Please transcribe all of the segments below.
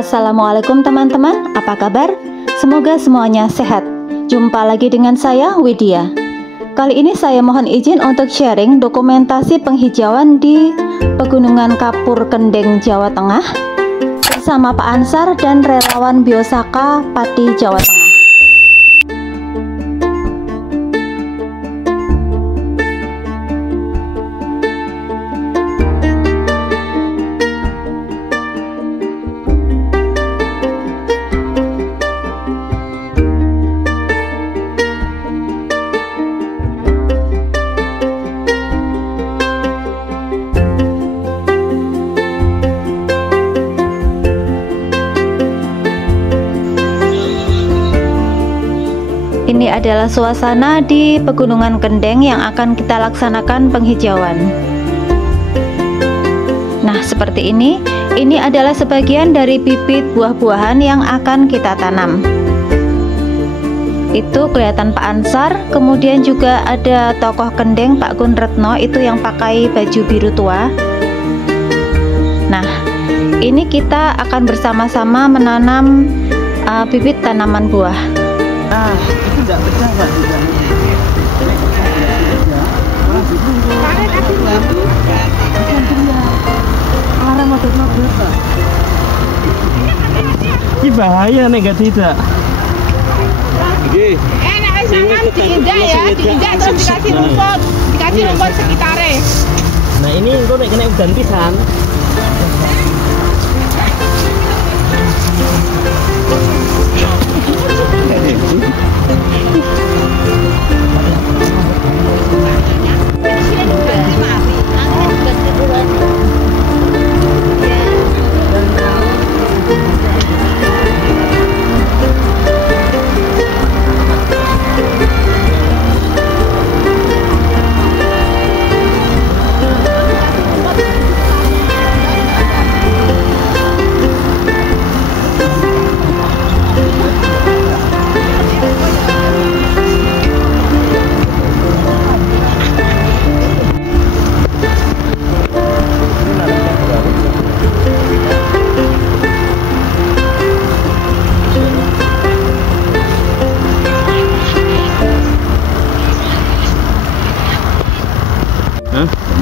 Assalamualaikum teman-teman, apa kabar? Semoga semuanya sehat. Jumpa lagi dengan saya, Widya. Kali ini saya mohon izin untuk sharing dokumentasi penghijauan di Pegunungan Kapur Kendeng, Jawa Tengah bersama Pak Ansar dan relawan Biosaka Pati, Jawa Tengah. Ini adalah suasana di Pegunungan Kendeng yang akan kita laksanakan penghijauan. Nah, seperti ini. Ini adalah sebagian dari bibit buah-buahan yang akan kita tanam. Itu kelihatan Pak Ansar, kemudian juga ada tokoh Kendeng Pak Gunretno itu yang pakai baju biru tua. Nah, ini kita akan bersama-sama menanam bibit tanaman buah. Nah, itu tidak pecah Pak, tidak. Ini bahaya nih, nggak tidak. Enak sangan diinjak ya, diinjak terus dikasih rumput sekitarnya. Nah ini engko nek kena udan pisan.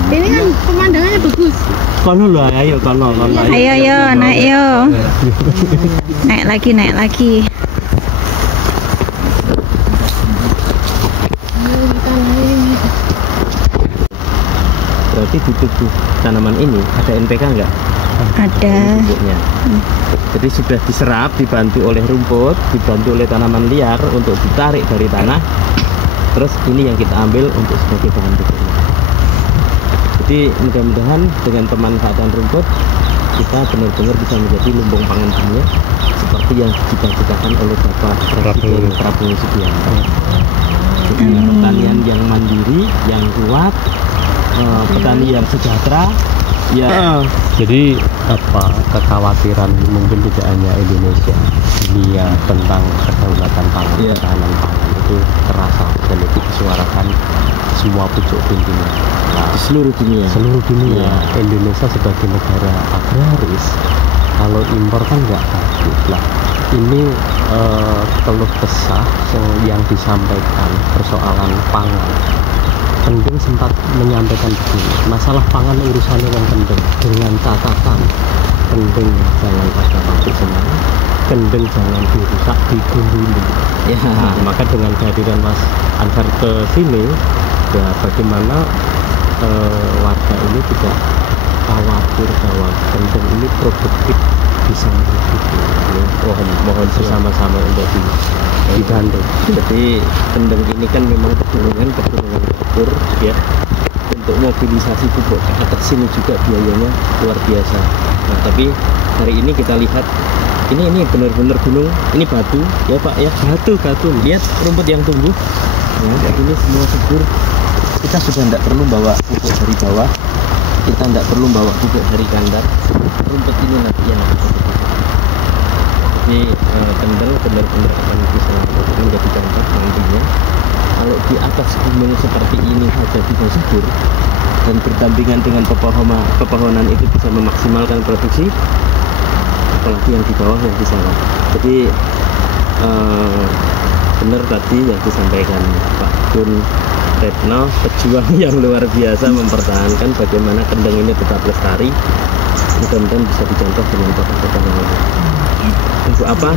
Ini kan pemandangannya bagus. Kono lho, ayo kono. Ayo, naik yo. Naik lagi. Berarti di tubuh tanaman ini ada NPK enggak? Ada. Jadi sudah diserap, dibantu oleh rumput, dibantu oleh tanaman liar untuk ditarik dari tanah. Terus ini yang kita ambil untuk sebagai bahan pupuk. Jadi mudah-mudahan dengan pemanfaatan rumput kita benar-benar bisa menjadi lumbung pangan dunia seperti yang dicita-citakan oleh Bapak Presiden Prabowo Subianto. Pertanian yang mandiri, yang kuat, petani yang sejahtera. Ya. Jadi kekhawatiran mungkin tidak hanya Indonesia, dunia tentang kedaulatan pangan, ketahanan pangan itu terasa dan itu disuarakan semua pucuk pimpinan Di seluruh dunia. Indonesia sebagai negara agraris, kalau impor kan nggak bagus lah. Ini keluh kesah yang disampaikan persoalan pangan. Kendeng sempat menyampaikan begini, masalah pangan urusannya yang Kendeng dengan catatan Kendeng jangan ada pabrik semen, Kendeng jangan dirusak, digunduli. Nah, maka dengan kehadiran Mas Ansar ke sini, ya bagaimana warga ini tidak khawatir bahwa Kendeng ini produktif bisa mengikuti. Mohon bersama-sama untuk dibantu. Jadi Kendeng ini kan memang pegunungan kapur ya. Untuk mobilisasi pupuk ke atas sini juga biayanya luar biasa. Nah tapi hari ini kita lihat ini benar-benar gunung, ini batu ya Pak ya, batu. Lihat rumput yang tumbuh. Nah, ini semua subur. Kita sudah tidak perlu bawa pupuk dari bawah, kita tidak perlu bawa pupuk dari kandar. Rumput ini nanti yang jadi Kendeng benar-benar akan bisa menjadi contoh nantinya. Kalau di atas gunung seperti ini saja bisa subur dan berdampingan dengan pepohonan itu bisa memaksimalkan produksi, apalagi yang di bawah yang di sana. Jadi benar tadi yang disampaikan Pak Gun Retno, pejuang yang luar biasa mempertahankan bagaimana kendeng ini tetap lestari. Mudah-mudahan bisa dicontoh dengan kota-kota yang lain. Untuk apa?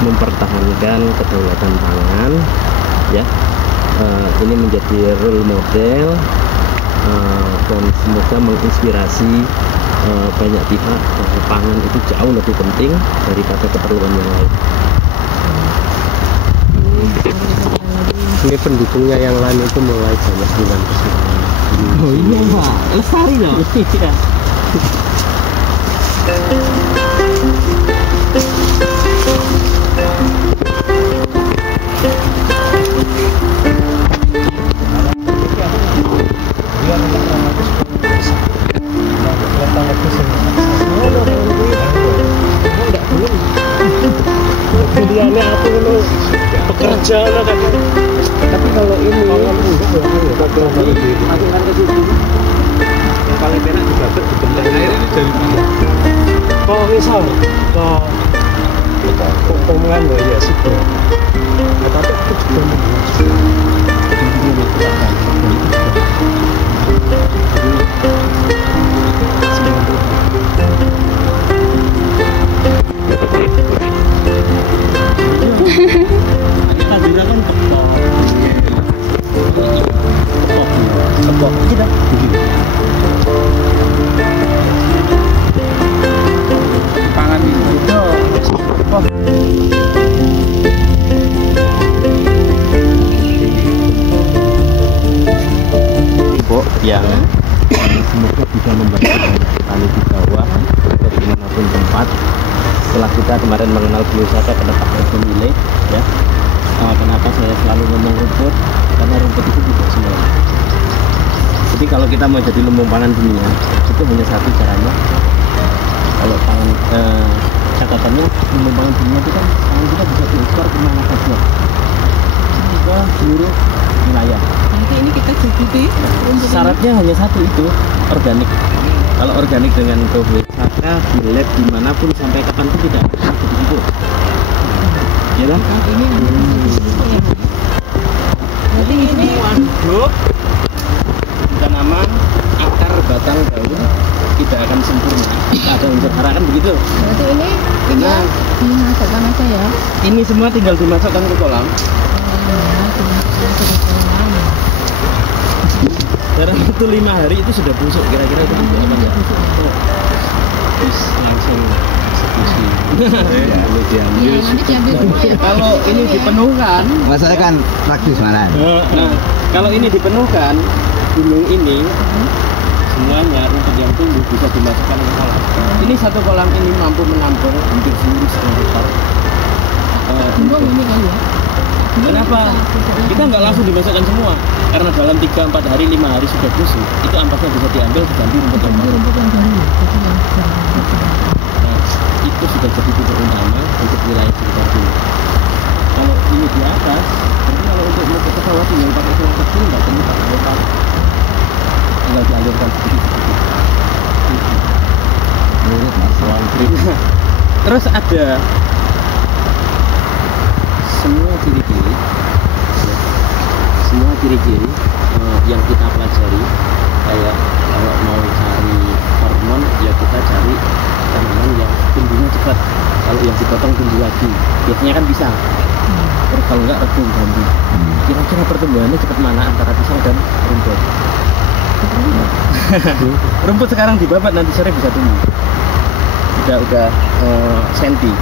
Mempertahankan kedaulatan pangan, ya. Ini menjadi role model dan semoga menginspirasi banyak pihak bahwa pangan itu jauh lebih penting daripada keperluan yang lain. Ini pendukungnya yang lain itu mulai banyak bulan kesini. Oh iya Pak, lestari loh. Iya. Pilihannya aku itu pekerjaan kan. Tapi kalau ini masukkan ke situ. Yang paling enak juga betul. Air ini dari mana? Kalau misal ke omongan ya sih. Tapi aku juga kepok kita pangan itu kepok yang semoga bisa membantu petani di bawah atau dimanapun tempat. Setelah kita kemarin mengenal biowisata ke tempat pemilih, ya. Kenapa saya selalu ngomong rumput? Karena rumput itu tidak semua. Jadi kalau kita mau jadi lumbung pangan dunia, itu hanya satu caranya. Kalau pangan catatannya lumbung pangan dunia itu kan pangan kita bisa diekspor kemana saja, ke seluruh wilayah. Nanti ini kita cuci Syaratnya hanya satu, itu organik. Kalau organik dengan biowisata di lab dimanapun sampai kapanpun tidak begitu. Ya kan? Nanti ini grup tanaman, akar, batang, daun tidak akan sempurna. Ada unsur hara kan begitu. berarti ini tinggal dimasukkan aja ya. Ini semua tinggal dimasukkan ke kolam. Dalam waktu 5 hari itu sudah busuk, kira-kira itu apa ya? Terus langsung eksekusi. Nanti diambil semua ya. Kalau ini dipenuhkan, Masalahnya kan praktis mana? nah kalau ini dipenuhkan, gunung ini semuanya rumput yang tumbuh bisa dimasukkan ke kolam. Ini satu kolam ini mampu menampung hampir seluruh 1 hektar. Gunung ini kan ya. Kenapa? Kita nggak langsung dimasukkan semua, karena dalam 3-4 hari, 5 hari sudah busuk. Itu ampasnya bisa diambil diganti rumput yang baru. Nah, itu sudah jadi titik utama untuk wilayah sekitar sini. Kalau ini di atas, nanti kalau untuk mau ke bawah tinggal pakai selang kecil, nggak perlu pakai botol, tinggal dialirkan sedikit-sedikit. Terus ada semua ciri-ciri yang kita pelajari. Kayak kalau mau cari hormon, ya kita cari tanaman yang tumbuhnya cepat. Kalau yang dipotong tumbuh lagi, biasanya kan bisa. Terus kalau enggak rebung bambu. Kira-kira pertumbuhannya cepat mana antara pisang dan rumput? Rumput sekarang dibabat, nanti sore bisa tumbuh. Udah senti.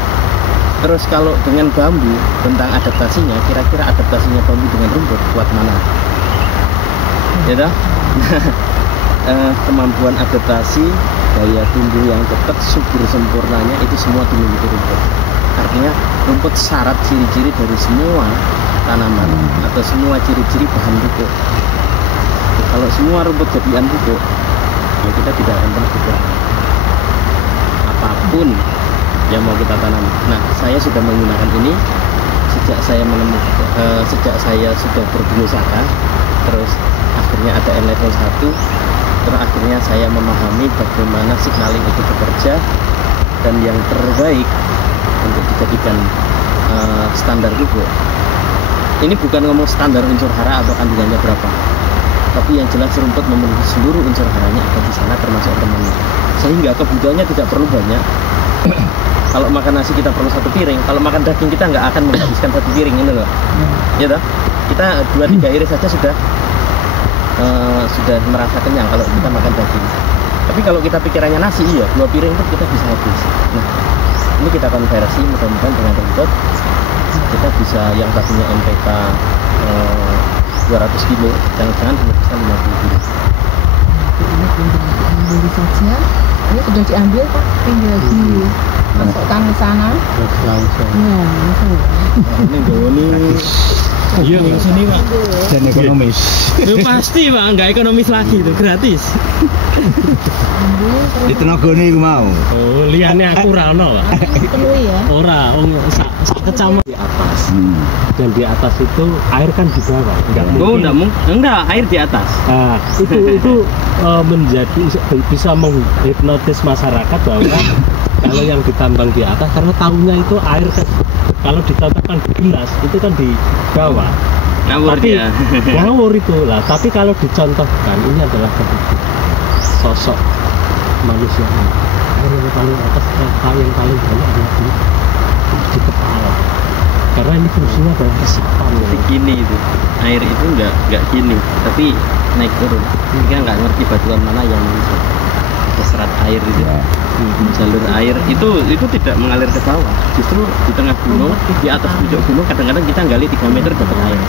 Terus kalau dengan bambu, tentang adaptasinya, kira-kira adaptasinya bambu dengan rumput kuat mana? Ya toh? Kemampuan adaptasi, daya tumbuh yang cepat, subur sempurnanya itu semua dimiliki rumput. Artinya rumput syarat ciri-ciri dari semua tanaman atau semua ciri-ciri bahan pupuk. Kalau semua rumput jadian pupuk, ya kita tidak akan pernah kekurangan apapun yang mau kita tanam. Nah, saya sudah menggunakan ini sejak saya sejak saya sudah berbiowisata, terus akhirnya ada N-level 1, terus akhirnya saya memahami bagaimana signaling itu bekerja, dan yang terbaik untuk dijadikan standar pupuk. Ini bukan ngomong standar unsur hara atau kandungannya berapa, tapi yang jelas rumput memenuhi seluruh unsur haranya ada di sana termasuk hormonnya, sehingga kebutuhannya tidak perlu banyak. Kalau makan nasi kita perlu 1 piring, kalau makan daging kita nggak akan menghabiskan 1 piring, ini loh. Ya toh? Kita 2-3 iris saja sudah merasa kenyang kalau kita makan daging. Tapi kalau kita pikirannya nasi, iya 2 piring itu kita bisa habis. Nah, ini kita konversi mudah-mudahan dengan rumput kita bisa yang tadinya MPK 200 kilo, jangan-jangan bisa 50 kilo. Ini tinggal diambil saja. Ini sudah diambil Pak, tinggal dimasukkan ke sana. langsung. Ya, langsung. Ini goni. Iya, sini Pak. Dan ekonomis. Itu pasti Pak, nggak ekonomis lagi itu, gratis. Di tenagane iku mau. Oh, liane aku ora ono, Pak. Dipenuhi ya. Ora, sak kecamatan di atas. Dan di atas itu air kan di bawah. Enggak, air di atas. Nah, itu menjadi bisa menghipnotis masyarakat bahwa kalau yang ditambang di atas, karena tahunya itu air kalau dicontohkan di gelas itu kan di bawah. Ngawur dia. Ngawur itu lah. Tapi kalau dicontohkan ini adalah sosok manusia. Air yang paling atas, yang paling banyak adalah di kepala. Karena ini fungsinya adalah resapan. Gini itu, air itu nggak gini, tapi naik turun. Kita nggak ngerti batuan mana yang ada serat air itu. Jalur air itu tidak mengalir ke bawah, justru di tengah gunung, di atas puncak gunung kadang-kadang kita gali 3 meter dapat air.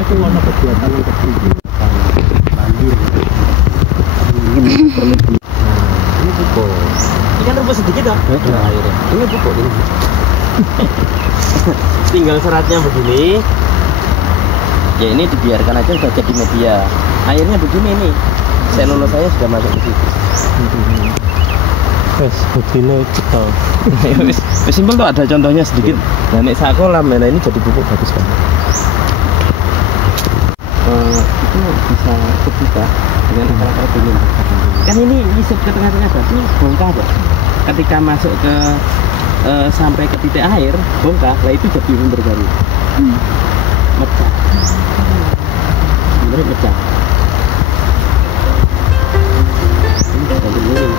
Aku warna kegiatan yang kecil. Ini pupuk. Ini kan rumput sedikit toh? Airnya. Ini pupuk ini. Tinggal seratnya begini. Ya ini dibiarkan aja sudah jadi media. Airnya begini nih. Selulosa saya sudah masuk ke situ. Begini betul. Simpel tuh, ada contohnya sedikit. Nah, nek sakolam ini jadi pupuk bagus banget. Itu bisa kebuka dengan akar-akar bening. Kan ini isep ke tengah-tengah batu, bongkah Pak. Ketika masuk ke sampai ke titik air, bongkah, lah itu jadi sumber baru. Mecah. Sebenarnya mecah. Ini sudah bening.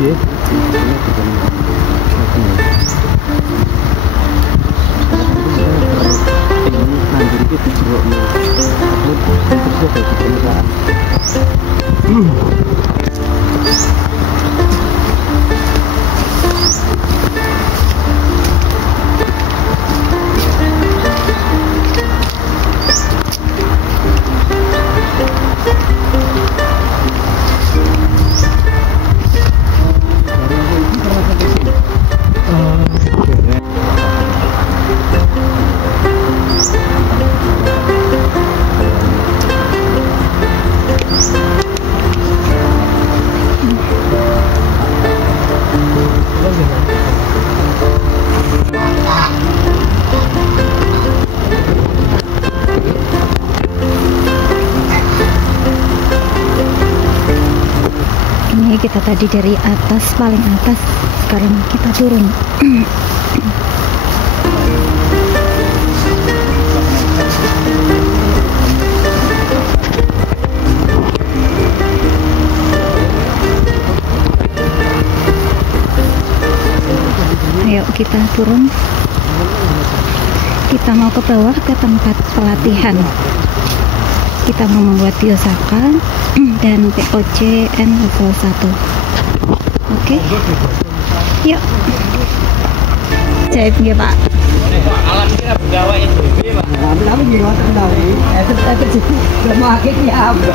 Iya. Nanti itu dijeruk nih, terus ada di permukaan. Kita tadi dari atas, paling atas, sekarang kita turun. Ayo kita turun. Kita mau ke bawah ke tempat pelatihan. Kita mau membuat biosaka dan POCN level 1. Oke. Yuk. Jahit nggih, Pak. Alam kita begawa itu, Pak. Lama nggih wonten to. Mau akhirnya apa?